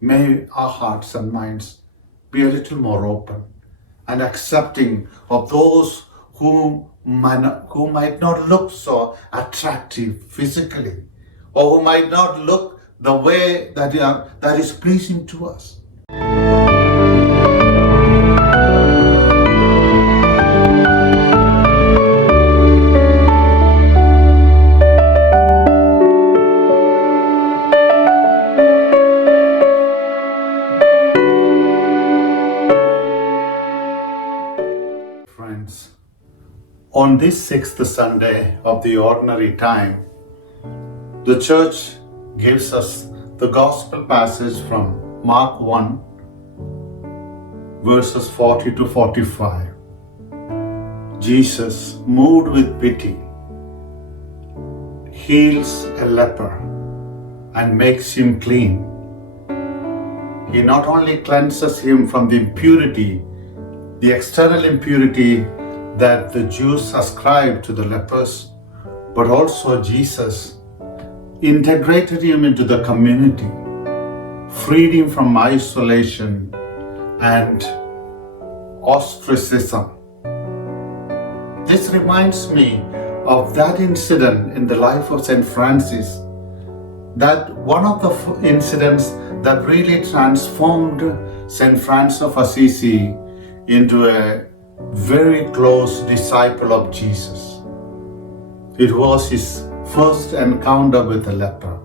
May our hearts and minds be a little more open and accepting of those who might not look so attractive physically, or who might not look the way that is pleasing to us. Friends, on this sixth Sunday of the ordinary time, the Church gives us the Gospel passage from Mark 1, verses 40 to 45. Jesus, moved with pity, heals a leper and makes him clean. He not only cleanses him from the impurity, the external impurity that the Jews ascribed to the lepers, but also Jesus integrated him into the community, freed him from isolation and ostracism. This reminds me of that incident in the life of St. Francis, that one of the incidents that really transformed St. Francis of Assisi into a very close disciple of Jesus. It was his first encounter with a leper.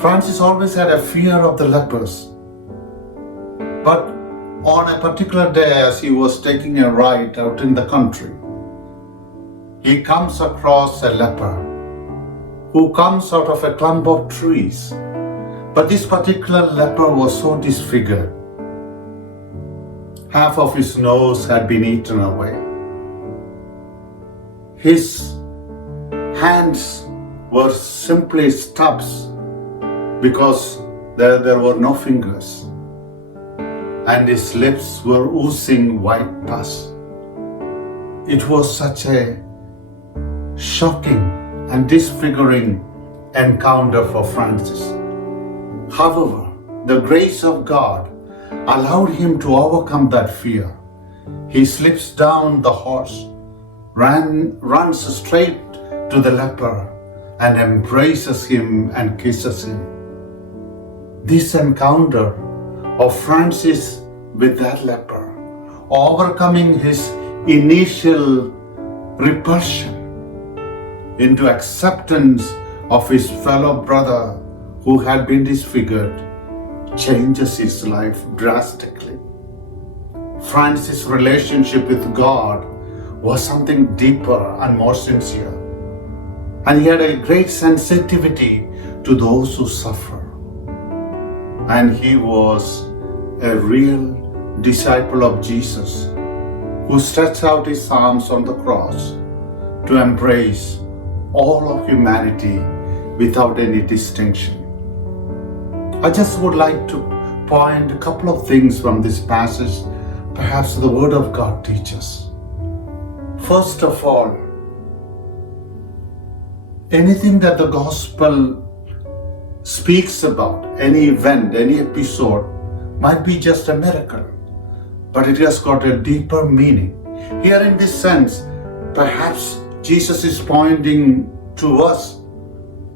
Francis always had a fear of the lepers, but on a particular day, as he was taking a ride out in the country, he comes across a leper who comes out of a clump of trees. But this particular leper was so disfigured. Half of his nose had been eaten away. His hands were simply stubs because there were no fingers, and his lips were oozing white pus. It was such a shocking and disfiguring encounter for Francis. However, the grace of God allowed him to overcome that fear. He slips down the horse, runs straight to the leper and embraces him and kisses him. This encounter of Francis with that leper, overcoming his initial repulsion into acceptance of his fellow brother who had been disfigured, changes his life drastically. Francis' relationship with God was something deeper and more sincere, and he had a great sensitivity to those who suffer. And he was a real disciple of Jesus who stretched out his arms on the cross to embrace all of humanity without any distinction. I just would like to point a couple of things from this passage, perhaps the Word of God teaches. First of all, anything that the Gospel speaks about, any event, any episode, might be just a miracle, but it has got a deeper meaning. Here in this sense, perhaps Jesus is pointing to us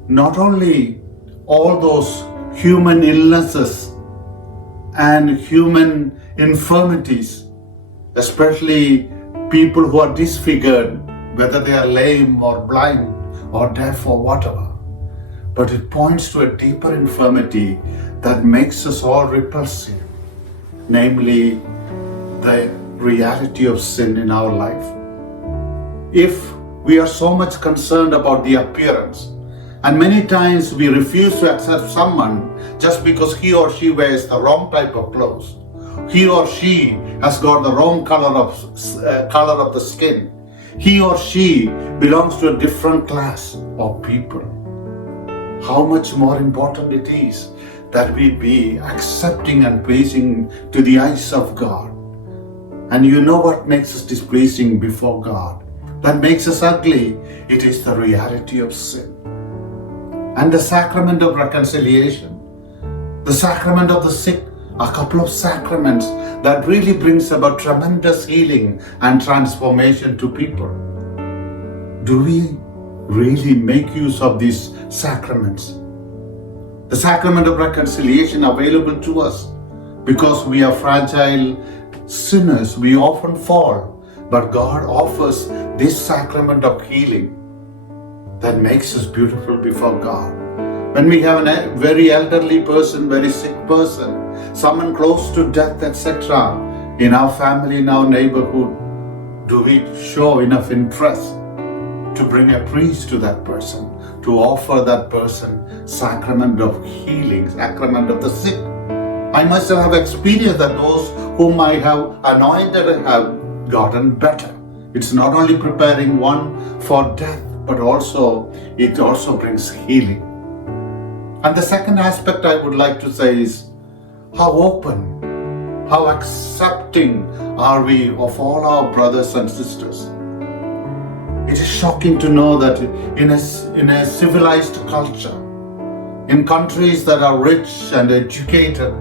not only all those human illnesses and human infirmities, especially people who are disfigured, whether they are lame or blind or deaf or whatever, but it points to a deeper infirmity that makes us all repulsive, namely the reality of sin in our life. If we are so much concerned about the appearance, and many times we refuse to accept someone just because he or she wears the wrong type of clothes, he or she has got the wrong color of the skin, he or she belongs to a different class of people. How much more important it is that we be accepting and pleasing to the eyes of God. And you know what makes us displeasing before God? That makes us ugly. It is the reality of sin. And the sacrament of reconciliation The sacrament of the sick, a couple of sacraments that really brings about tremendous healing and transformation to people. Do we really make use of these sacraments? The sacrament of reconciliation available to us because we are fragile sinners, we often fall, but God offers this sacrament of healing that makes us beautiful before God. When we have a very elderly person, very sick person, someone close to death, etc., in our family, in our neighborhood, do we show enough interest to bring a priest to that person, to offer that person sacrament of healing, sacrament of the sick? I must have experienced that those whom I have anointed have gotten better. It's not only preparing one for death, but it also brings healing. And the second aspect I would like to say is how open, how accepting are we of all our brothers and sisters. It is shocking to know that in a civilized culture, in countries that are rich and educated,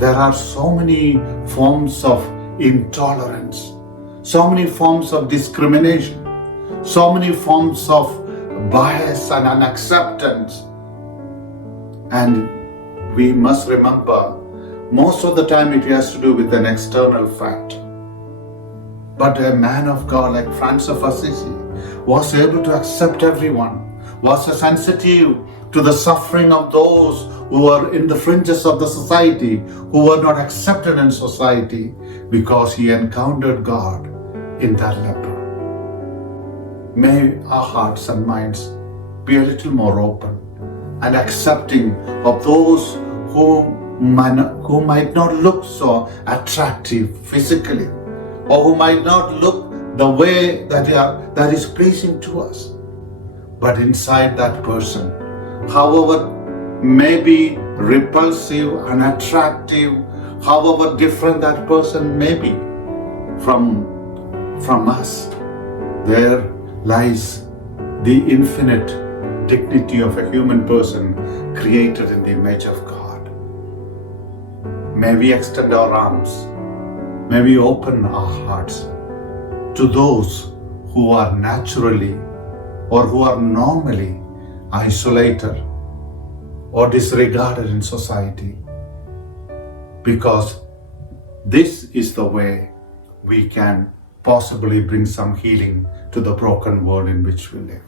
there are so many forms of intolerance, so many forms of discrimination, so many forms of bias and unacceptance. And we must remember, most of the time it has to do with an external fact. But a man of God like Francis of Assisi was able to accept everyone, was sensitive to the suffering of those who were in the fringes of the society, who were not accepted in society, because he encountered God in that leper. May our hearts and minds be a little more open and accepting of those who might not look so attractive physically, or who might not look the way that is pleasing to us. But inside that person, however maybe repulsive, unattractive, however different that person may be from us, there lies the infinite dignity of a human person created in the image of God. May we extend our arms, may we open our hearts to those who are naturally or who are normally isolated or disregarded in society, because this is the way we can possibly bring some healing to the broken world in which we live.